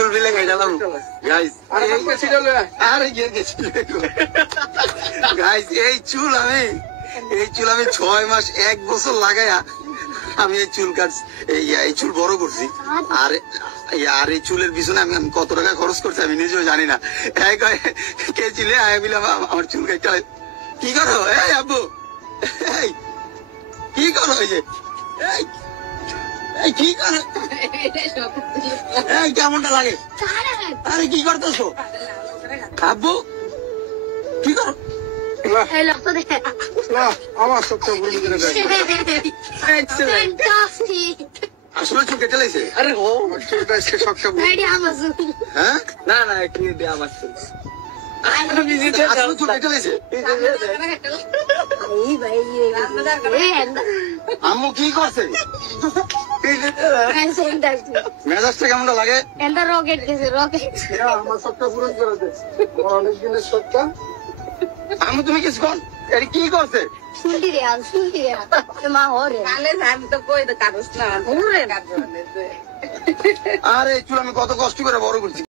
চুল বিলে গেলাম গাইস, আরে গিয়ে গেছিল গাইস। এই চুল আমি 6 মাস 1 বছর লাগাইয়া আমি এই চুল এই চুল বড় করছি। আর এই চুলের পিছনে আমি কত টাকা খরচ করছি আমি নিজেও জানি না। কে ছিলে আয় বিলাম আমার চুল কাটতে। কি করো এই আব্বু, কি করো? এই যে কি করো? কেমনটা লাগে? আরে কি করতেছো আব্বু? কি করো? আমার সবটা আসলে চুল কেটে লাইছে? আরে ও চুলটা সে সবটা হ্যাঁ, না না কি দিয়ে আমার চুল আসলে চুল কেটে লাইছে? আম্মু কি করছে? মেজাজটা কেমনটা লাগে? আমার সবটা পূরণ করে দে। অনেক দিনের সবটা আম্মু তুমি কিছু কর, এটা কি করছে? আরে চুল আমি কত কষ্ট করে বড় করছি।